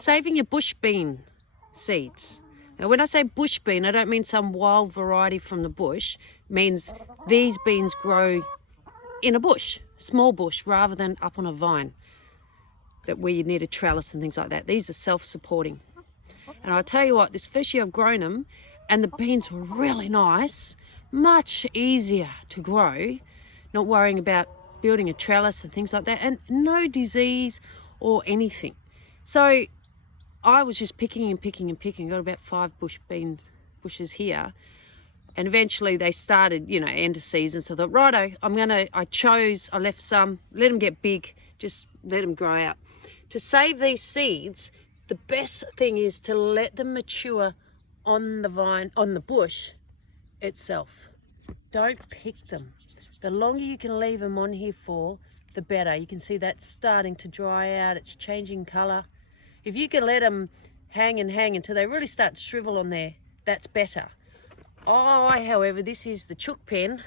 saving your bush bean seeds. Now when I say bush bean, I don't mean some wild variety from the bush. It means these beans grow in a bush, small bush, rather than up on a vine where you need a trellis and things like that. These are self-supporting. And I'll tell you what, this first year I've grown them and the beans were really nice, much easier to grow, not worrying about building a trellis and things like that, and no disease or anything. So I was just picking and picking and picking, got about 5 bushes here, and eventually they started, you know, end of season, so I thought, righto, I left some, let them get big, just let them grow out. To save these seeds, the best thing is to let them mature on the vine, on the bush itself. Don't pick them. The longer you can leave them on here for, the better. You can see that's starting to dry out, it's changing colour. If you can let them hang and hang until they really start to shrivel on there, that's better. However, this is the chook pen,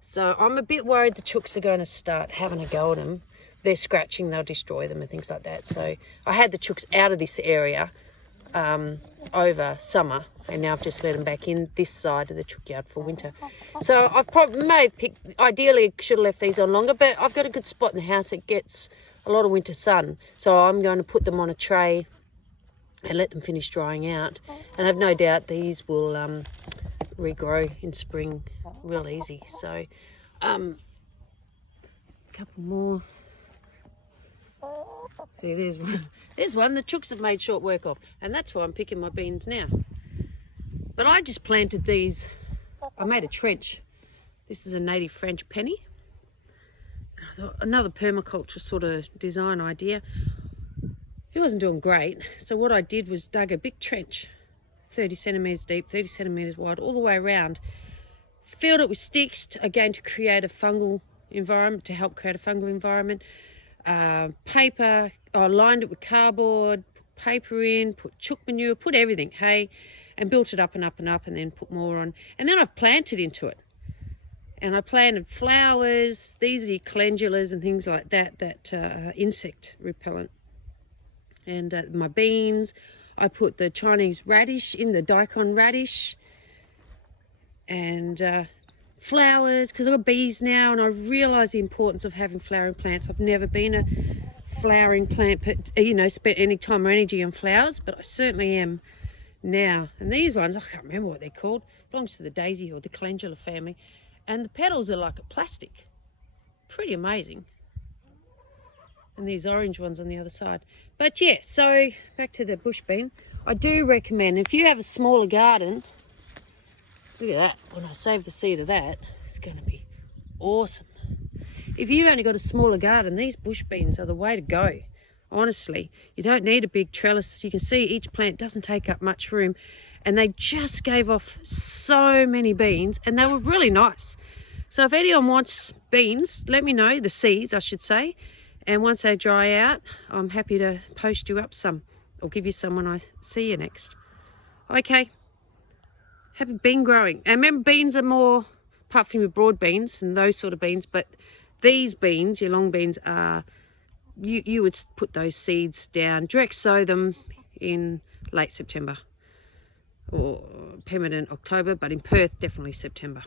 so I'm a bit worried the chooks are going to start having a go at them. They're scratching, they'll destroy them and things like that. So I had the chooks out of this area over summer, and now I've just let them back in this side of the chook yard for winter. So I've probably ideally should have left these on longer, but I've got a good spot in the house that gets a lot of winter sun. So I'm going to put them on a tray and let them finish drying out. And I've no doubt these will regrow in spring real easy. So a couple more. See, there's one. There's one the chooks have made short work of, and that's why I'm picking my beans now. But I just planted these. I made a trench. This is a native French penny. I thought another permaculture sort of design idea. It wasn't doing great, so what I did was dug a big trench, 30 centimetres deep, 30 centimetres wide, all the way around. Filled it with sticks, again to create a fungal environment, to help create a fungal environment. Paper, I lined it with cardboard, put paper in, put chook manure, put everything, hay, and built it up and up and up, and then put more on. And then I've planted into it. And I planted flowers. These are calendulas and things like that, insect repellent. And my beans, I put the Chinese radish in, the daikon radish, and flowers, because I've got bees now, and I realise the importance of having flowering plants. I've never been a flowering plant, you know, spent any time or energy on flowers, but I certainly am now. And these ones, I can't remember what they're called, belongs to the daisy or the calendula family, and the petals are like a plastic. Pretty amazing. And these orange ones on the other side. But yeah, so back to the bush bean. I do recommend, if you have a smaller garden, look at that, when I save the seed of that, it's going to be awesome. If you've only got a smaller garden, these bush beans are the way to go. Honestly, you don't need a big trellis. You can see each plant doesn't take up much room, and they just gave off so many beans, and they were really nice. So if anyone wants beans, let me know, the seeds I should say, and once they dry out, I'm happy to post you up some, or give you some when I see you next. Okay, happy bean growing. And remember, beans are more, apart from your broad beans and those sort of beans, but these beans, your long beans, are, you would put those seeds down, direct sow them in late September or permanent October, but in Perth definitely September.